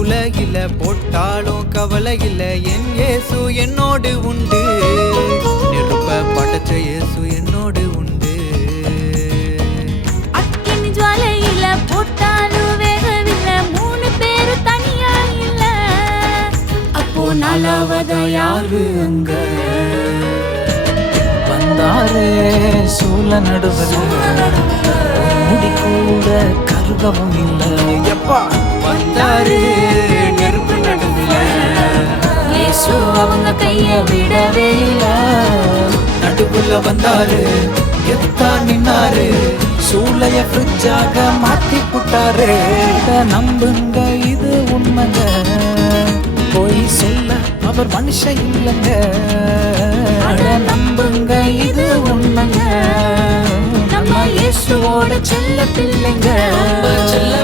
உலகில போட்டாலும் கவலை இல்ல, என் இயேசு என்னோடு உண்டு. நெருப்ப படைச்ச இயேசு என்னோடு உண்டு. அக்கினி ஜுவாலையில போட்டாலும் வேகவில்லை, 3 பேரும் தனியா இல்ல. அப்போ 4வதா யாரு அங்க வந்தாரே சூழ நடுவல, முடி கூட கருகவும் இல்லை. எப்பா வந்தாரு நெருப்பு நடுவுல, இயேசு அவங்க கைய விடவே இல்ல. நடுவுல வந்தாரு எத்தா நின்னாரு, சூளைய ஃப்ரிட்ஜாக மாத்தி புட்டாரு. நம்புங்க இது உண்மைங்க, போய் சொல்ல அவர் மனுஷன் இல்லைங்க. நம்புங்க இது உண்மைங்க, நம்ம இயேசுவோட செல்ல பிள்ளைங்க. செல்ல